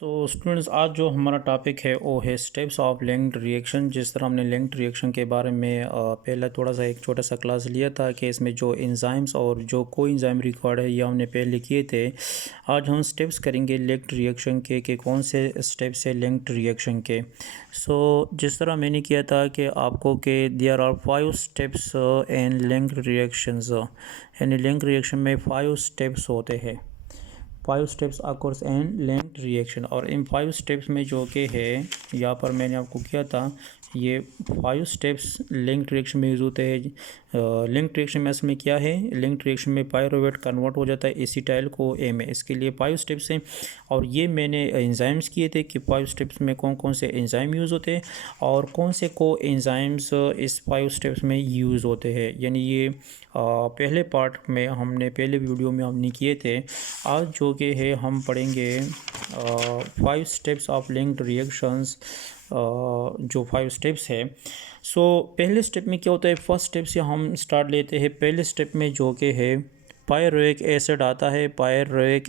Students, आज जो हमारा टॉपिक है वो है स्टेप्स ऑफ लिंक्ड रिएक्शन। जिस तरह हमने लिंक्ड रिएक्शन के बारे में पहले थोड़ा सा एक छोटा सा क्लास लिया था कि इसमें जो एंजाइम्स और जो कोई एंजाइम रिकॉर्ड है ये हमने पहले किए थे। आज हम स्टेप्स करेंगे लिंक्ड रिएक्शन के कि कौन से स्टेप्स है लिंक्ड रिएक्शन के। जिस तरह मैंने किया था कि आपको कि there are 5 steps in linked reactions, यानी लिंक्ड रिएक्शन में 5 स्टेप्स होते हैं। 5 steps occurs and linked reaction, और इन 5 स्टेप्स में जो कि है यहाँ पर मैंने आपको किया था, ये 5 स्टेप्स लिंक्ड रिएक्शन में यूज़ होते हैं। लिंक्ड रिएक्शन में इसमें क्या है, लिंक्ड रिएक्शन में पायरुवेट कन्वर्ट हो जाता है एसिटाइल को ए में, इसके लिए 5 स्टेप्स हैं। और ये मैंने एंजाइम्स किए थे कि 5 स्टेप्स में कौन कौन से एंजाइम यूज़ होते हैं और कौन से को एंजाइम्स इस 5 स्टेप्स में यूज़ होते हैं। यानी ये पहले पार्ट में हमने पहले वीडियो में हमने किए थे। आज जो कि है हम पढ़ेंगे 5 स्टेप्स ऑफ लिंक्ड रिएक्शंस, जो 5 स्टेप्स है। पहले स्टेप में क्या होता है, फर्स्ट स्टेप से हम स्टार्ट लेते हैं। पहले स्टेप में जो कि है पायरुवेट एसिड आता है, पायरुवेट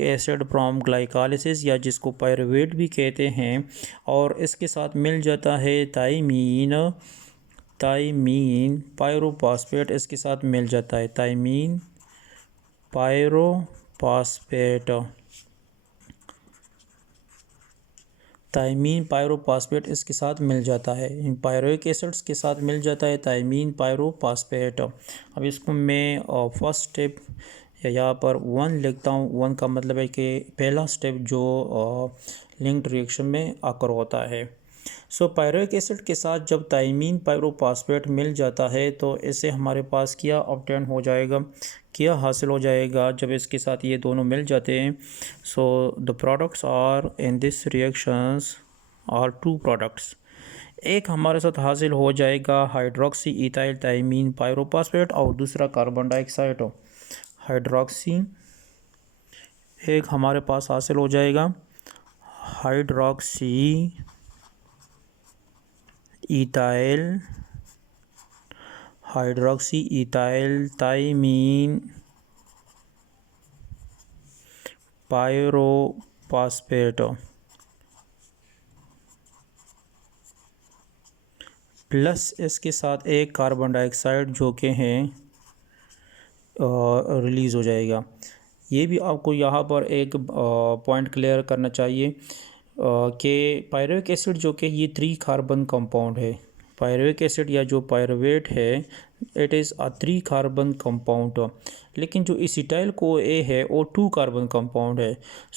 एसिड फ्रॉम ग्लाइकोलाइसिस, या जिसको पायरुवेट भी कहते हैं, और इसके साथ मिल जाता है थाइमीन पायरोफॉस्फेट, इसके साथ मिल जाता है थाइमीन पायरोफॉस्फेट इसके साथ मिल जाता है। पायरुवेट एसिड्स के साथ मिल जाता है थाइमीन पायरोफॉस्फेट। अब इसको मैं फर्स्ट स्टेप यहाँ पर 1 लिखता हूँ। 1 का मतलब है कि पहला स्टेप जो लिंक्ड रिएक्शन में आकर होता है। पायरुवेट एसिड के साथ जब थाइमीन पायरोफॉस्फेट मिल जाता है तो इससे हमारे पास क्या ऑब्टेन हो जाएगा, क्या हासिल हो जाएगा जब इसके साथ ये दोनों मिल जाते हैं। The products are in this reactions are 2 products. एक हमारे साथ हासिल हो जाएगा हाइड्रोक्सी इथाइल थाइमीन पायरोफॉस्फेट, और दूसरा कार्बन डाइऑक्साइड हाइड्रोक्सी। एक हमारे पास हासिल हो जाएगा hydroxy ethyl thiamine pyrophosphate, plus इसके साथ एक कार्बन डाइऑक्साइड जो कि हैं रिलीज़ हो जाएगा। ये भी आपको यहाँ पर एक पॉइंट क्लियर करना चाहिए कि पायरुवेट एसिड जो कि ये 3 कार्बन कंपाउंड है। पायरुवेट एसिड या जो पायरुवेट है it is a 3 carbon compound, लेकिन जो एसिटाइल को ए है वो 2 कार्बन कंपाउंड है।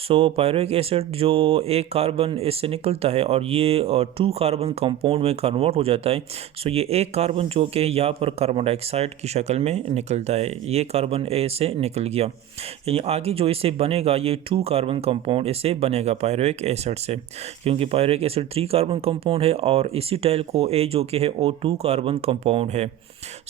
पायरुवेट एसिड जो एक कार्बन इससे निकलता है और ये 2 कार्बन कंपाउंड में कन्वर्ट हो जाता है। ये एक कार्बन जो कि यहाँ पर कार्बन डाइऑक्साइड की शक्ल में निकलता है, ये कार्बन ए से निकल गया, यानी आगे जो इसे बनेगा ये 2 कार्बन कंपाउंड इसे बनेगा पायरुवेट एसिड से, क्योंकि पायरुवेट एसिड 3 कार्बन कंपाउंड है और एसिटाइल को ए जो कि है वो 2 कार्बन कंपाउंड है।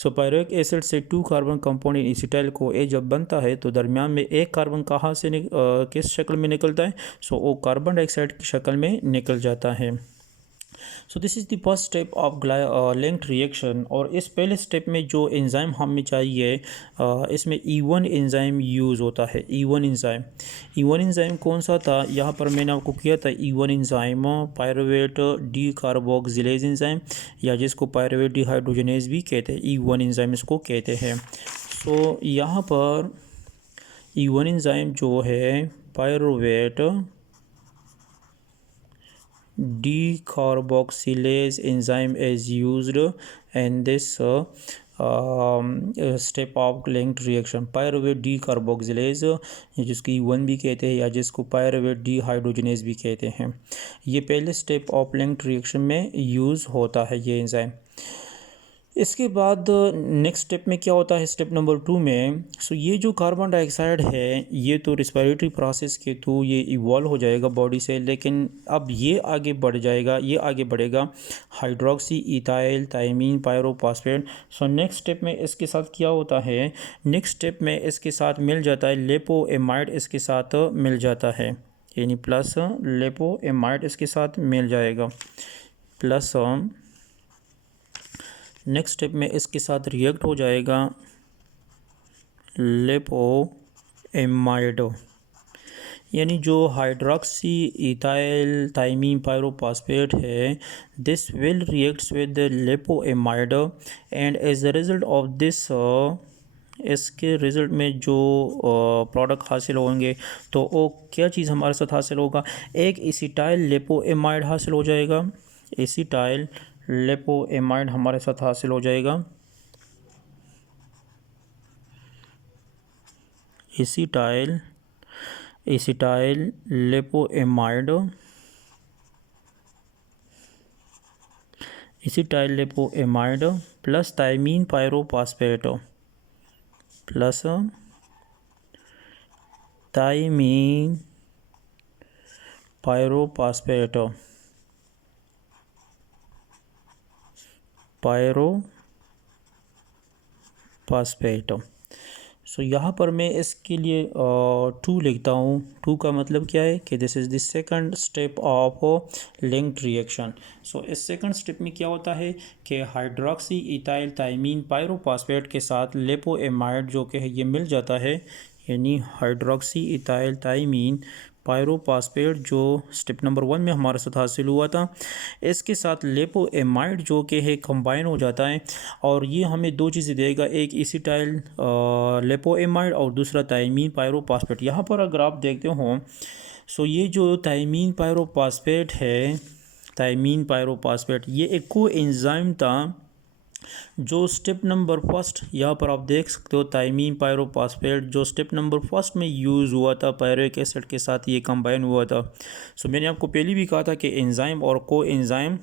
पायरुवेट एसिड से 2 carbon compound in acetyl co ए जब बनता है तो दरमियान में एक कार्बन कहाँ से किस शक्ल में निकलता है, वो कार्बन डाइऑक्साइड की शक्ल में निकल जाता है। This is the first step of linked reaction. और इस पहले स्टेप में जो एंजाइम हमें चाहिए, इसमें E1 एंजाइम यूज़ होता है। E1 एंजाइम कौन सा था, यहाँ पर मैंने आपको किया था E1 enzyme pyruvate D carboxylase enzyme, या जिसको पायरुवेट डिहाइड्रोजनेज भी कहते हैं, E1 एंजाइम इसको कहते हैं। यहाँ पर E1 एंजाइम जो है pyruvate decarboxylase enzyme is used in this step of linked reaction। Pyruvate decarboxylase, जिसको E1 भी कहते हैं या जिसको पायरुवेट डिहाइड्रोजनेज भी कहते हैं, ये पहले स्टेप ऑफ लिंक्ड रिएक्शन में यूज़ होता है ये एंजाइम। इसके बाद नेक्स्ट स्टेप में क्या होता है, स्टेप नंबर 2 में ये जो कार्बन डाइऑक्साइड है ये तो रिस्पिरेटरी प्रोसेस के थ्रू ये इवॉल्व हो जाएगा बॉडी से, लेकिन अब ये आगे बढ़ेगा hydroxy ethyl thiamine pyrophosphate. Next step में इसके साथ क्या होता है, नेक्स्ट स्टेप में इसके साथ मिल जाता है लेपोएमाइड, इसके साथ मिल जाता है, यानी प्लस लेपोएमाइड इसके साथ मिल जाएगा, प्लस नेक्स्ट स्टेप में इसके साथ रिएक्ट हो जाएगा लेपोएमाइड। यानी जो हाइड्रोक्सी इथाइल थाइमीन पायरोफॉस्फेट है, this will reacts with lipoamide and as the result of this इसके रिज़ल्ट में जो प्रोडक्ट हासिल होंगे तो वो क्या चीज़ हमारे साथ हासिल होगा, एक एसिटाइल लिपोएमाइड हासिल हो जाएगा। एसिटाइल लिपोएमाइड हमारे साथ हासिल हो जाएगा। Acetyl lipoamide, acetyl lipoamide plus thiamine pyrophosphate plus thiamine pyrophosphate so यहाँ पर मैं इसके लिए 2 लिखता हूँ। 2 का मतलब क्या है कि this is the second step of linked reaction. So इस सेकंड स्टेप में क्या होता है कि हाइड्रोक्सी इथाइल थाइमीन पायरोफॉस्फेट के साथ लिपोएमाइड जो कि है ये मिल जाता है, यानी हाइड्रोक्सी इथाइल थाइमीन पायरोफॉस्फेट जो स्टेप नंबर 1 में हमारे साथ हासिल हुआ था, इसके साथ लिपोएमाइड जो कि है कंबाइन हो जाता है और ये हमें 2 चीज़ें देगा, एक एसिटाइल लिपोएमाइड और दूसरा थाइमीन पायरोफॉस्फेट। यहाँ पर अगर आप देखते हो सो ये जो थाइमीन पायरोफॉस्फेट है, थाइमीन पायरोफॉस्फेट ये एक कोएंजाइम था जो स्टेप नंबर फर्स्ट, यहाँ पर आप देख सकते हो थाइमीन पायरोफॉस्फेट जो स्टेप नंबर फर्स्ट में यूज़ हुआ था, पायरोइक एसिड के साथ ये कंबाइन हुआ था। सो मैंने आपको पहले भी कहा था कि एंजाइम और को enzyme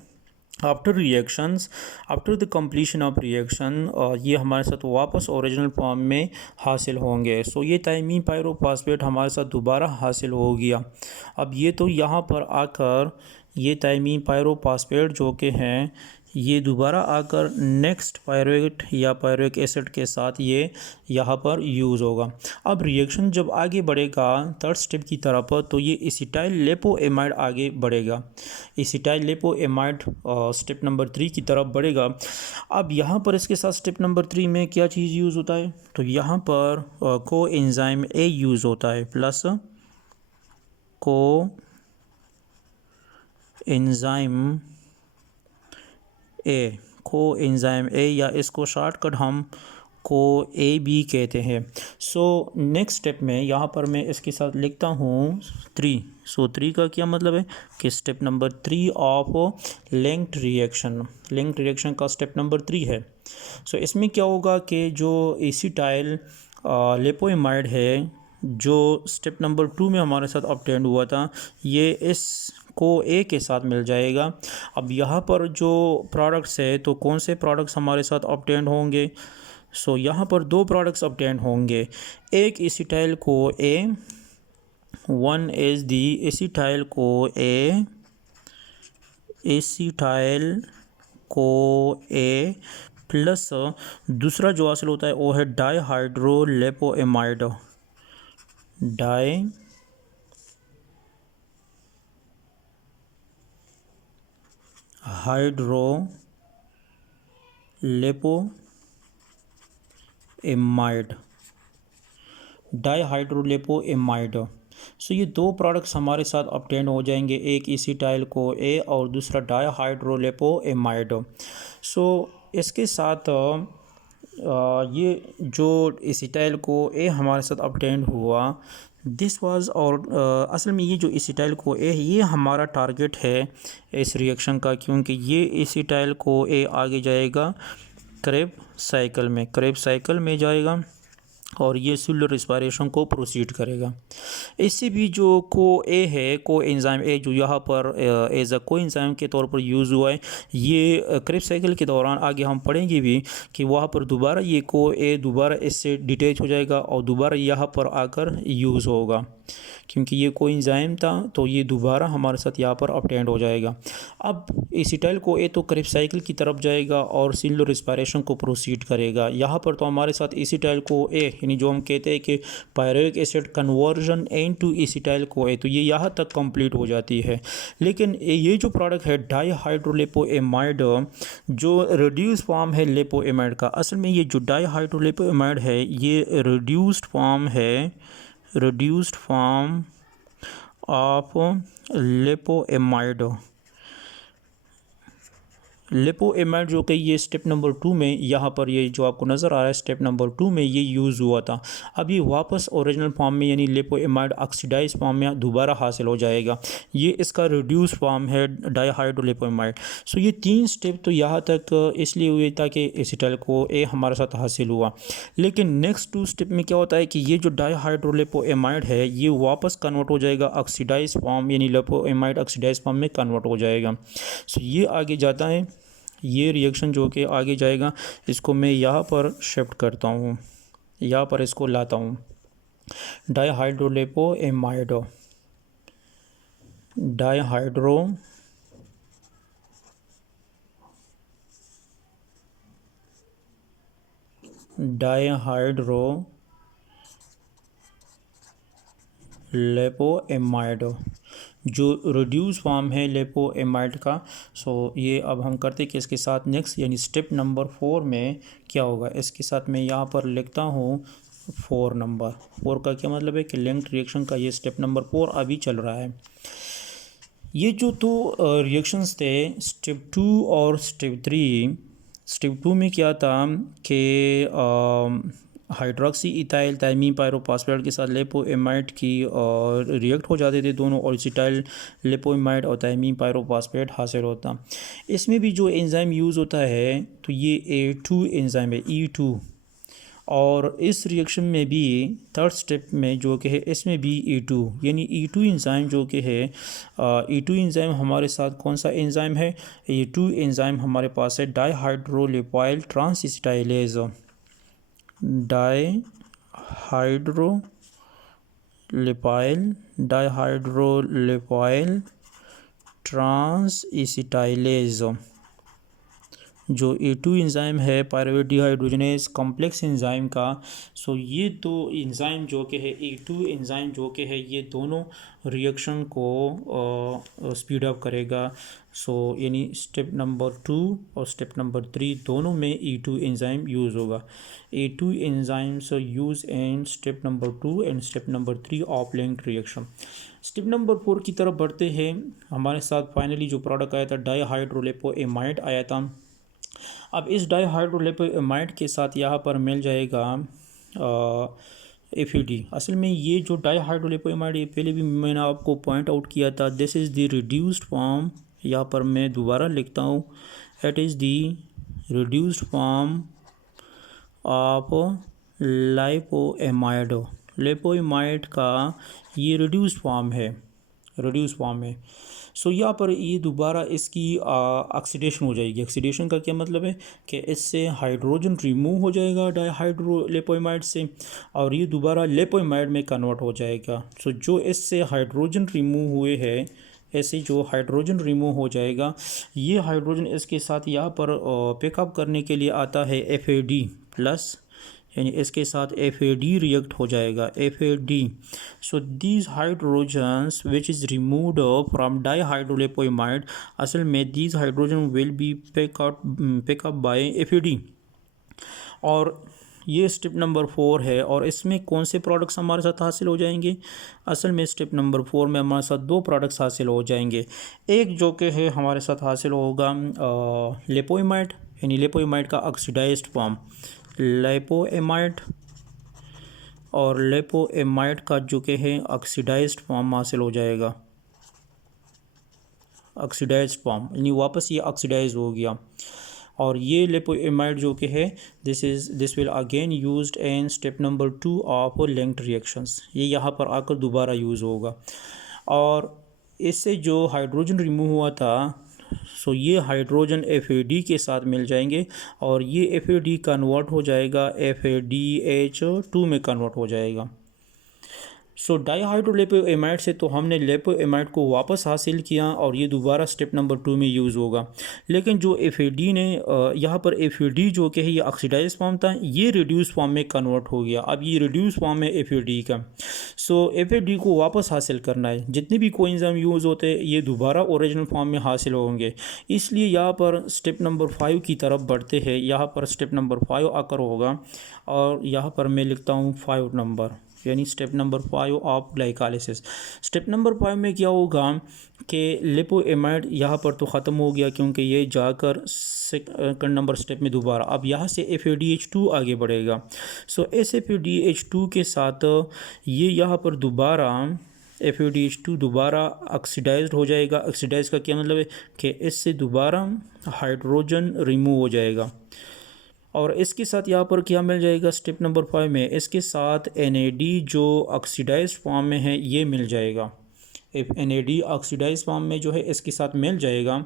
after reactions, after the completion of reaction ये हमारे साथ वापस ओरिजिनल फॉर्म में हासिल होंगे। सो ये थाइमीन पायरोफॉस्फेट हमारे साथ दोबारा हासिल हो गया। अब ये तो यहाँ पर आकर ये थाइमीन पायरोफॉस्फेट जो कि हैं ये दोबारा आकर नेक्स्ट पायरोएट या पायरोइक एसिड के साथ ये यहाँ पर यूज़ होगा। अब रिएक्शन जब आगे बढ़ेगा थर्ड स्टेप की तरफ तो ये एसिटाइल लिपोएमाइड आगे बढ़ेगा, एसिटाइल लिपोएमाइड स्टेप नंबर 3 की तरफ बढ़ेगा। अब यहाँ पर इसके साथ स्टेप नंबर 3 में क्या चीज़ यूज़ होता है, तो यहाँ पर को एंजाइम ए यूज़ होता है प्लस को एंजाइम ए, को एंजाइम ए या इसको शॉर्टकट हम को ए बी कहते हैं। सो नेक्स्ट स्टेप में यहाँ पर मैं इसके साथ लिखता हूँ 3। सो 3 का क्या मतलब है कि step number 3 of linked reaction, linked reaction का स्टेप नंबर 3 है। सो इसमें क्या होगा कि जो एसिटाइल लिपोएमाइड है जो स्टेप नंबर 2 में हमारे साथ ऑब्टेन हुआ था, ये इस को ए के साथ मिल जाएगा। अब यहाँ पर जो प्रोडक्ट्स है तो कौन से प्रोडक्ट्स हमारे साथ ऑब्टेन होंगे, सो यहाँ पर 2 प्रोडक्ट्स ऑब्टेन होंगे, एक acetyl co A, one is the acetyl co A, acetyl co A plus दूसरा जो हासिल होता है वो है डाईहाइड्रो लिपोएमाइड, हाइड्रो लिपोएमाइड, डाईहाइड्रोलिपोएमाइड। सो ये 2 प्रोडक्ट्स हमारे साथ ऑब्टेन हो जाएंगे, एक एसिटाइल को ए और दूसरा डाईहाइड्रोलिपोएमाइड। सो इसके साथ ये जो एसिटाइल को ए हमारे साथ ऑब्टेन हुआ दिस वाज, और असल में ये जो एसिटाइल को ए ये हमारा टारगेट है इस रिएक्शन का, क्योंकि ये एसिटाइल को ए आगे जाएगा क्रेब साइकिल में जाएगा और ये सेलुलर रेस्पिरेशन को प्रोसीड करेगा। इससे भी जो को ए है, को एंजाइम ए जो यहाँ पर एज अ को एंजाइम के तौर पर यूज़ हुआ है, ये क्रेब साइकिल के दौरान आगे हम पढ़ेंगे भी कि वहाँ पर दोबारा ये को ए दोबारा इससे डिटैच हो जाएगा और दोबारा यहाँ पर आकर यूज़ होगा, क्योंकि ये को एंजाइम था तो ये दोबारा हमारे साथ यहाँ पर ऑब्टेंड हो जाएगा। अब एसिटाइल को ए तो क्रेब साइकिल की तरफ जाएगा और सेलुलर रेस्पिरेशन को प्रोसीड करेगा। यहाँ पर तो हमारे साथ एसिटाइल को ए यानी जो हम कहते हैं कि pyruvic acid conversion into acetyl co A, तो ये यहाँ तक कंप्लीट हो जाती है। लेकिन ये जो प्रोडक्ट है डाईहाइड्रोलिपोएमाइड जो रिड्यूस्ड फॉर्म है लिपोएमाइड का, असल में ये जो डाईहाइड्रोलिपोएमाइड है ये रिड्यूस्ड फॉर्म ऑफ लिपोएमाइड। लिपोएमाइड जो कि ये स्टेप नंबर 2 में यहाँ पर ये जो आपको नज़र आ रहा है स्टेप नंबर 2 में ये यूज़ हुआ था। अब ये वापस ओरिजिनल फॉर्म में यानी लिपोएमाइड ऑक्सीडाइज फॉर्म में दोबारा हासिल हो जाएगा। ये इसका रिड्यूस फॉर्म है डाईहाइड्रोलिपोएमाइड। सो ये 3 स्टेप तो यहाँ तक इसलिए हुए ताकि एसिटाइल को ए हमारे साथ हासिल हुआ। लेकिन नेक्स्ट 2 स्टेप में क्या होता है कि ये जो डाईहाइड्रोलिपोएमाइड है ये वापस कन्वर्ट हो जाएगा ऑक्सीडाइज फॉर्म यानी लिपोएमाइड ऑक्सीडाइज फॉर्म में कन्वर्ट हो जाएगा। सो ये आगे जाता है, ये रिएक्शन जो कि आगे जाएगा इसको मैं यहाँ पर शिफ्ट करता हूँ, यहाँ पर इसको लाता हूँ। डाईहाइड्रोलिपोएमाइड डाईहाइड्रोलिपोएमाइड जो रिड्यूस फॉर्म है लिपोएमाइड का। सो ये अब हम करते कि इसके साथ नेक्स्ट यानी स्टेप नंबर 4 में क्या होगा। इसके साथ मैं यहाँ पर लिखता हूँ 4 नंबर 4 का क्या मतलब है कि लिंक्ड रिएक्शन का ये स्टेप नंबर 4 अभी चल रहा है। ये जो तो रिएक्शंस थे स्टेप 2 और स्टेप 3। स्टेप 2 में क्या था कि हाइड्रोक्सी इथाइल थाइमीन पायरोफॉस्फेट के साथ लिपोएमाइड की रिएक्ट हो जाते थे दोनों, और एसिटाइल लिपोएमाइड और थाइमीन पायरोफॉस्फेट हासिल होता। इसमें भी जो एंजाइम यूज़ होता है तो ये A2 एंजाइम है, E2। और इस रिएक्शन में भी थर्ड स्टेप में जो कि है इसमें भी E2 यानी E2 एंजाइम जो कि है E2 एंजाइम हमारे साथ कौन सा एंजाइम है, E2 एंजाइम हमारे पास है डाईहाइड्रोलिपाइल ट्रांसएसिटाइलेज। डाईहाइड्रोलिपाइल ट्रांसएसिटाइलेज जो A2 एंजाइम है पायरुवेट डिहाइड्रोजनेज कॉम्प्लेक्स एंजाइम का। सो ये तो एंजाइम जो कि है A2 एंजाइम जो कि है ये दोनों रिएक्शन को स्पीड अप करेगा। सो यानी स्टेप नंबर 2 और स्टेप नंबर 3 दोनों में E2 एंजाइम यूज़ होगा। A2 enzymes use in step number 2 and step number 3 of linked reaction. Step number 4 की तरफ बढ़ते हैं। हमारे साथ फाइनली जो प्रोडक्ट आया था डाईहाइड्रोलिपोएमाइड आया था। अब इस डाईहाइड्रोलिपोएमाइड के साथ यहाँ पर मिल जाएगा FAD। असल में ये जो डाईहाइड्रोलिपोएमाइड ये पहले भी मैंने आपको पॉइंट आउट किया था, this is the reduced form. यहाँ पर मैं दोबारा लिखता हूँ, it is the reduced form of lipoamide. Lipoamide का ये रिड्यूस्ड फॉर्म है, सो यहाँ पर ये दोबारा इसकी ऑक्सीडेशन हो जाएगी। ऑक्सीडेशन का क्या मतलब है कि इससे हाइड्रोजन रिमूव हो जाएगा डाईहाइड्रोलिपोएमाइड से और ये दोबारा लिपोएमाइड में कन्वर्ट हो जाएगा। सो जो इससे हाइड्रोजन रिमूव हुए हैं ऐसे जो हाइड्रोजन रिमूव हो जाएगा, ये हाइड्रोजन इसके साथ यहाँ पर पिकअप करने के लिए आता है FAD प्लस, यानी इसके साथ FAD रिएक्ट हो जाएगा FAD। So these hydrogens which is removed from dihydrolipoamide, असल में these hydrogen will be pick up by FAD। और ये स्टेप नंबर 4 है और इसमें कौन से प्रोडक्ट्स हमारे साथ हासिल हो जाएंगे। असल में स्टेप नंबर 4 में हमारे साथ 2 प्रोडक्ट्स हासिल हो जाएंगे। एक जो कि है हमारे साथ हासिल होगा लिपोएमाइड यानी लिपोएमाइड का ऑक्सीडाइज्ड फॉर्म लिपोएमाइड, और लिपोएमाइड का जो कि है ऑक्सीडाइज्ड फॉर्म हासिल हो जाएगा, ऑक्सीडाइज्ड फॉर्म यानी वापस ये ऑक्सीडाइज हो गया। और ये लिपोएमाइड जो कि है this will again used in step number 2 of linked reactions. ये यहाँ पर आकर दोबारा यूज़ होगा और इससे जो हाइड्रोजन रिमूव हुआ था सो ये हाइड्रोजन FAD के साथ मिल जाएंगे और ये FAD कन्वर्ट हो जाएगा FADH2 में कन्वर्ट हो जाएगा। सो डाईहाइड्रोलिपोएमाइड से तो हमने लिपोएमाइड को वापस हासिल किया और ये दोबारा स्टेप नंबर 2 में यूज़ होगा। लेकिन जो FAD ने यहाँ पर FAD जो कि है ये ऑक्सीडाइज फॉर्म था, ये रिड्यूस फॉर्म में कन्वर्ट हो गया। अब ये रिड्यूस फॉर्म है FAD का। सो FAD को वापस हासिल करना है। जितने भी कोएंजाइम यूज़ होते हैं ये दोबारा ओरिजिनल फॉर्म में हासिल होंगे, इसलिए यहाँ पर स्टेप नंबर 5 की तरफ बढ़ते हैं। यहाँ पर स्टेप नंबर 5 आकर होगा और यहाँ पर मैं लिखता हूँ 5 नंबर यानी step number 5 of glycolysis. Step number 5 में क्या होगा कि लिपोएमाइड यहाँ पर तो ख़त्म हो गया क्योंकि ये जाकर सेकंड नंबर स्टेप में दोबारा अब यहाँ से FADH2 आगे बढ़ेगा। सो इस FADH2 के साथ ये यहाँ पर दोबारा FADH2 दोबारा ऑक्सीडाइज्ड हो जाएगा। ऑक्सीडाइज का क्या मतलब है कि इससे दोबारा हाइड्रोजन रिमूव हो जाएगा और इसके साथ यहाँ पर क्या मिल जाएगा स्टेप नंबर 5 में, इसके साथ NAD जो ऑक्सीडाइज्ड फॉर्म में है ये मिल जाएगा। NAD ऑक्सीडाइज फॉर्म में जो है इसके साथ मिल जाएगा।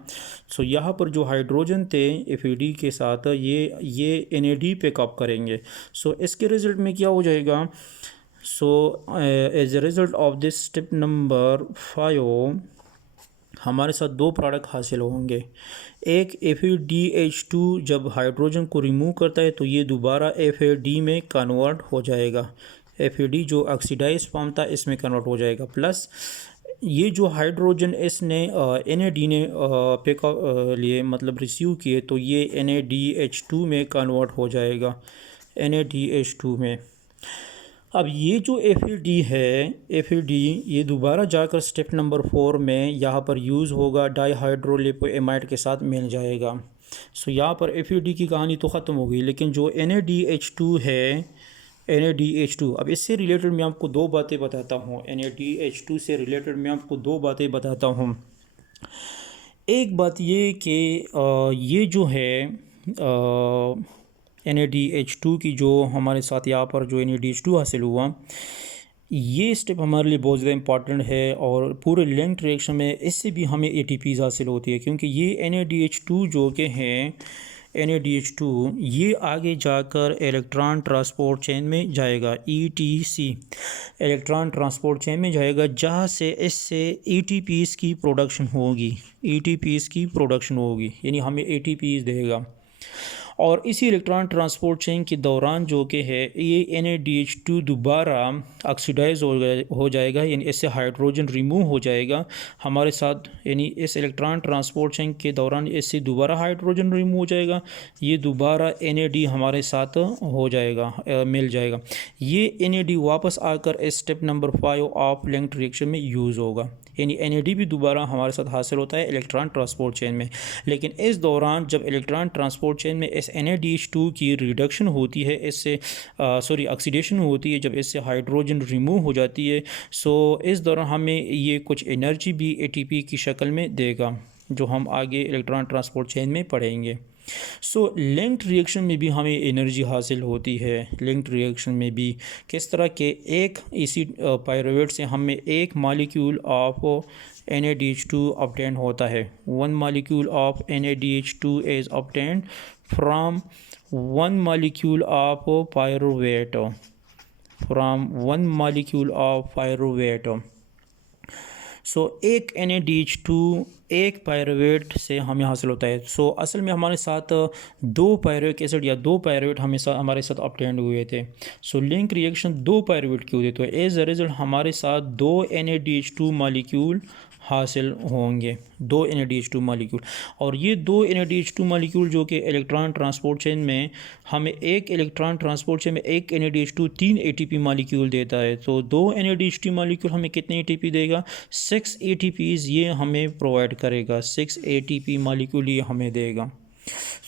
सो यहाँ पर जो हाइड्रोजन थे FAD के साथ ये NAD पिकअप करेंगे। सो इसके रिज़ल्ट में क्या हो जाएगा, so as a result of this step number 5 हमारे साथ दो प्रोडक्ट हासिल होंगे। एक FADH2 जब हाइड्रोजन को रिमूव करता है तो ये दोबारा FAD में कन्वर्ट हो जाएगा। FAD जो ऑक्सीडाइज फॉर्म था इसमें कन्वर्ट हो जाएगा, प्लस ये जो हाइड्रोजन इसने NAD ने पिकअप लिए मतलब रिसीव किए तो ये NADH2 में कन्वर्ट हो जाएगा, NADH2 में। अब ये जो FAD है, FAD ये दोबारा जाकर स्टेप नंबर 4 में यहाँ पर यूज़ होगा, डाईहाइड्रोलिपोएमाइड के साथ मिल जाएगा। सो यहाँ पर FAD की कहानी तो ख़त्म हो गई, लेकिन जो NADH2 है, NADH2, अब इससे रिलेटेड मैं आपको दो बातें बताता हूँ। NADH2 से रिलेटेड मैं आपको दो बातें बताता हूँ। एक बात ये कि ये जो है NADH2 की जो हमारे साथ यहाँ पर जो NADH2 हासिल हुआ, ये स्टेप हमारे लिए बहुत ज़्यादा इंपॉर्टेंट है और पूरे लिंक्ड रिएक्शन में इससे भी हमें ATPs हासिल होती है, क्योंकि ये NADH2 जो कि हैं NADH2 ये आगे जाकर इलेक्ट्रॉन ट्रांसपोर्ट चेन में जाएगा, ETC इलेक्ट्रॉन ट्रांसपोर्ट चेन में जाएगा, जहाँ से इससे ATPs की प्रोडक्शन होगी, ATPs की प्रोडक्शन होगी, यानी हमें ATPs देगा। और इसी इलेक्ट्रॉन ट्रांसपोर्ट चेन के दौरान जो कि है ये NADH2 दोबारा ऑक्सीडाइज हो जाएगा, यानी इससे हाइड्रोजन रिमूव हो जाएगा हमारे साथ, यानी इस इलेक्ट्रॉन ट्रांसपोर्ट चेन के दौरान इससे दोबारा हाइड्रोजन रिमूव हो जाएगा, ये दोबारा NAD हमारे साथ हो जाएगा, मिल जाएगा। ये NAD वापस आकर इस step number 5 of linked reaction में यूज़ होगा, यानी NAD भी दोबारा हमारे साथ हासिल होता है इलेक्ट्रॉन ट्रांसपोर्ट चेन में। लेकिन इस दौरान जब इलेक्ट्रॉन ट्रांसपोर्ट चेन में इस NADH2 की रिडक्शन होती है, इससे ऑक्सीडेशन होती है, जब इससे हाइड्रोजन रिमूव हो जाती है, सो इस दौरान हमें ये कुछ एनर्जी भी ATP की शक्ल में देगा, जो हम आगे इलेक्ट्रॉन ट्रांसपोर्ट चेन में पढ़ेंगे। सो लिंक्ड रिएक्शन में भी हमें एनर्जी हासिल होती है। लिंक्ड रिएक्शन में भी किस तरह के एक इसी पायरुवेट से हमें एक मॉलिक्यूल ऑफ NADH2 ऑब्टेन होता है। One molecule of NADH2 is obtained from one molecule of pyruvate, from one molecule of pyruvate. So एक NADH2 एक पायरुवेट से हमें हासिल होता है। सो असल में हमारे साथ दो पायरुविक एसिड या दो पायरुवेट हमारे साथ ऑब्टेन्ड हुए थे। सो लिंक रिएक्शन दो पायरुवेट की हुई, तो एज अ रिजल्ट हमारे साथ दो NADH2 मॉलिक्यूल हासिल होंगे, दो NADH2 मॉलिक्यूल। और ये दो NADH2 मॉलिक्यूल जो कि इलेक्ट्रॉन ट्रांसपोर्ट चेन में हमें एक इलेक्ट्रॉन ट्रांसपोर्ट चेन में एक NADH2 तीन ATP मॉलिक्यूल देता है। तो दो NADH2 मॉलिक्यूल हमें कितने ATP देगा? 6 ATPs ये हमें प्रोवाइड करेगा, 6 ATP मॉलिक्यूल ये हमें देगा।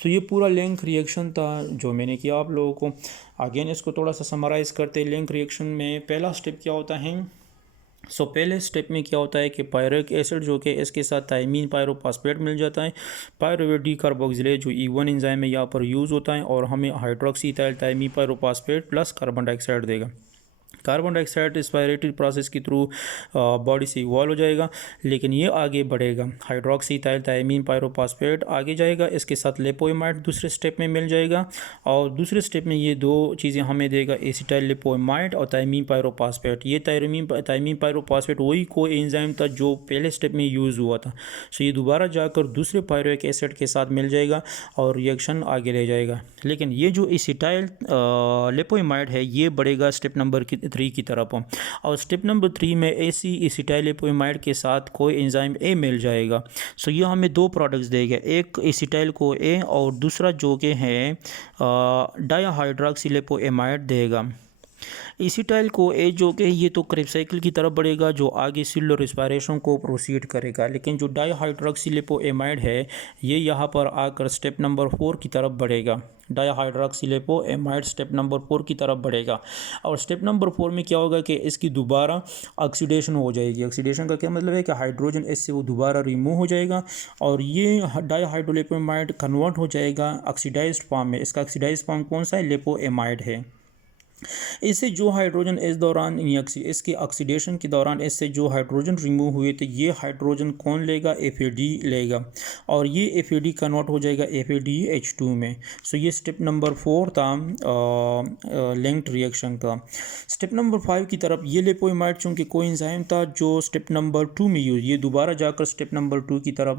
तो ये पूरा लिंक रिएक्शन था जो मैंने किया आप लोगों को। अगेन इसको थोड़ा सा समराइज़ करते हैं। लिंक रिएक्शन में पहला स्टेप क्या होता है? सो पहले स्टेप में क्या होता है कि पायरुविक एसिड जो कि इसके साथ थायमीन पायरोफॉस्फेट मिल जाता है, पायरुवेट डीकार्बोक्सिलेज जो E1 एंजाइम है यहाँ पर यूज़ होता है और हमें hydroxy ethyl thiamine pyrophosphate plus carbon dioxide देगा। कार्बन डाइऑक्साइड रेस्पिरेटरी प्रोसेस के थ्रू बॉडी से इवॉल्व हो जाएगा, लेकिन ये आगे बढ़ेगा। हाइड्रोक्सी इथाइल थायमीन पायरोफॉस्फेट आगे जाएगा, इसके साथ लिपोइमाइड दूसरे स्टेप में मिल जाएगा और दूसरे स्टेप में ये दो चीज़ें हमें देगा, एसिटाइल लिपोइमाइड और थायमीन पायरोफॉस्फेट। ये थायमीन पायरोफॉस्फेट वही कोएंजाइम था जो पहले स्टेप में यूज़ हुआ था। सो ये दोबारा जाकर दूसरे पायरुविक एसिड के साथ मिल जाएगा और रिएक्शन आगे ले जाएगा। लेकिन ये जो एसिटाइल लिपोइमाइड है ये बढ़ेगा स्टेप नंबर 3 की तरफ, और स्टेप नंबर 3 में एसिटाइल लिपोइमाइड के साथ कोई एंजाइम A मिल जाएगा। सो ये हमें दो प्रोडक्ट्स देगा, एक एसिटाइल को A और दूसरा जो कि है डाईहाइड्रोक्सी लिपोइमाइड देगा। एसिटाइल को एच जो कि ये तो क्रेब साइकिल की तरफ बढ़ेगा, जो आगे सेलुलर रेस्पिरेशन को प्रोसीड करेगा, लेकिन जो डाईहाइड्रोक्सीलिपोएमाइड है ये यहाँ पर आकर स्टेप नंबर 4 की तरफ बढ़ेगा। डाईहाइड्रोक्सीलिपोएमाइड स्टेप नंबर 4 की तरफ बढ़ेगा और स्टेप नंबर 4 में क्या होगा कि इसकी दोबारा ऑक्सीडेशन हो जाएगी। ऑक्सीडेशन का क्या मतलब है कि हाइड्रोजन इससे वो दोबारा रिमूव हो जाएगा और ये डाईहाइड्रोलिपोएमाइड कन्वर्ट हो जाएगा ऑक्सीडाइज्ड फॉर्म में। इसका ऑक्सीडाइज्ड फॉर्म कौन सा है? लिपोएमाइड है। इससे जो हाइड्रोजन इस दौरान इसके ऑक्सीडेशन के दौरान इससे जो हाइड्रोजन रिमूव हुए थे ये हाइड्रोजन कौन लेगा? FAD लेगा और ये FAD कन्वर्ट हो जाएगा FADH2 में। सो ये स्टेप नंबर 4 था लिंक्ड रिएक्शन का। स्टेप नंबर 5 की तरफ ये लिपोइमाइड चूँकि कोएंजाइम था जो स्टेप नंबर 2 में यूज, ये दोबारा जाकर स्टेप नंबर 2 की तरफ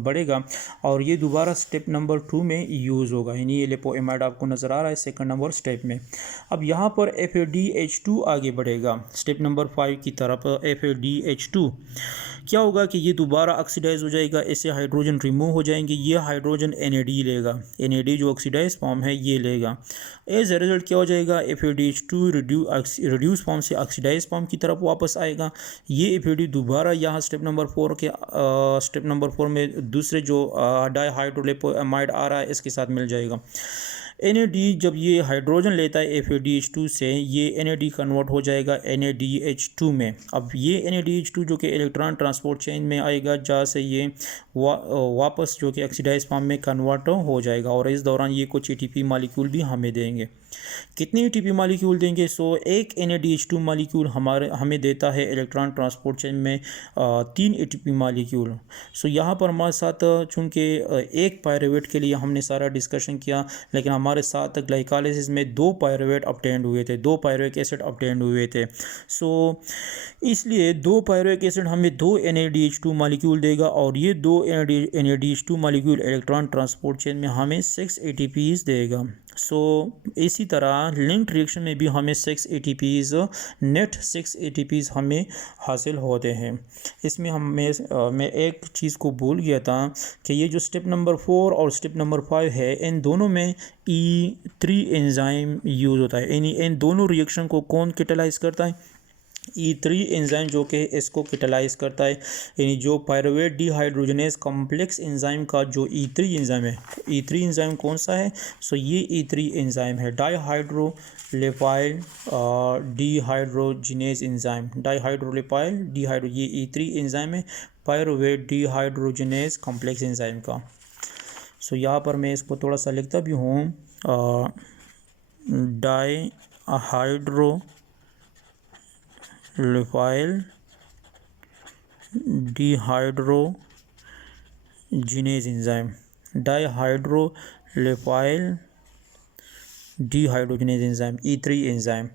बढ़ेगा और ये दोबारा स्टेप नंबर 2 में यूज़ होगा, यानी ये लिपोइमाइड आपको नज़र आ रहा है सेकंड नंबर स्टेप में। अब यहाँ पर FADH2 आगे बढ़ेगा स्टेप नंबर 5 की तरफ। FADH2 क्या होगा कि ये दोबारा ऑक्सीडाइज हो जाएगा, इससे हाइड्रोजन रिमूव हो जाएंगे, ये हाइड्रोजन NAD लेगा, NAD जो ऑक्सीडाइज फॉर्म है ये लेगा। एज ए रिजल्ट क्या हो जाएगा? FADH2 रिड्यूस फॉर्म से ऑक्सीडाइज फॉर्म की तरफ वापस आएगा। ये FAD दोबारा यहाँ स्टेप नंबर 4 में दूसरे जो डाईहाइड्रोलिपोएमाइड आ रहा है इसके साथ मिल जाएगा। NAD जब ये हाइड्रोजन लेता है FADH2 से, ये NAD कन्वर्ट हो जाएगा NADH2 में। अब ये NADH2 जो कि इलेक्ट्रॉन ट्रांसपोर्ट चेन में आएगा, जहाँ से ये वापस जो कि ऑक्सीडाइज फॉर्म में कन्वर्ट हो जाएगा और इस दौरान ये कुछ ATP मालिक्यूल भी हमें देंगे। कितने ATP मालिक्यूल देंगे? एक NADH2 मालिक्यूल हमें देता है इलेक्ट्रॉन ट्रांसपोर्ट चेन में 3 ATP मालिक्यूल। यहाँ पर हमारे साथ चूँकि एक पायरुवेट के लिए हमने सारा डिस्कशन किया, लेकिन हमारे साथ ग्लाइकोलाइसिस में 2 पायरुवेट ऑब्टेन्ड हुए थे, 2 पायरुविक एसिड ऑब्टेन्ड हुए थे। इसलिए 2 पायरुविक एसिड हमें 2 NADH2 मालिक्यूल देगा और ये 2 NADH2 molecule electron transport chain में हमें 6 ATPs देगा। इसी तरह लिंक्ड रिएक्शन में भी हमें 6 ATPs, नेट 6 ATPs हमें हासिल होते हैं। इसमें मैं एक चीज़ को भूल गया था कि ये जो स्टेप नंबर 4 और स्टेप नंबर 5 है, इन दोनों में E3 एंजाइम यूज़ होता है, यानी इन दोनों रिएक्शन को कौन कैटालाइज करता है? E3 एंजाइम जो कि इसको कैटालाइज करता है, यानी जो पायरुवेट डिहाइड्रोजनेज कॉम्प्लेक्स एंजाइम का जो E3 एंजाइम है, E3 एंजाइम कौन सा है? ये E3 एंजाइम है डाईहाइड्रोलिपाइल डिहाइड्रोजिनेज एंजाइम। ये E3 एंजाइम है पायरुवेट डिहाइड्रोजनेज कॉम्प्लेक्स एंजाइम का। यहाँ पर मैं इसको थोड़ा सा लिखता भी हूँ, dihydrolipoyl dehydrogenase enzyme, dihydrolipoyl dehydrogenase enzyme E3 enzyme,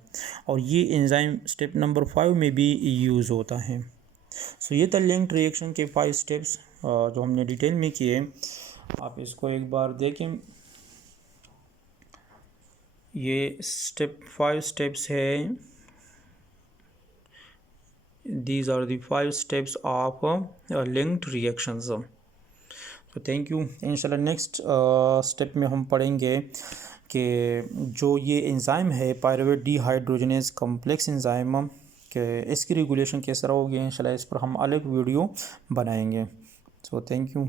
और ये एंजाइम स्टेप नंबर 5 में भी यूज़ होता है। ये था लिंक्ड रिएक्शन के 5 स्टेप्स जो हमने डिटेल में किए। आप इसको एक बार देखें। ये 5 स्टेप्स है। These are the 5 steps of linked reactions. Thank you. इंशाल्लाह नेक्स्ट स्टेप में हम पढ़ेंगे कि जो ये एंजाइम है पायरुवेट डिहाइड्रोजनेज कॉम्प्लेक्स एंजाइम के इसकी रेगुलेशन किस तरह होगी। इंशाल्लाह इस पर हम अलग वीडियो बनाएंगे। Thank you.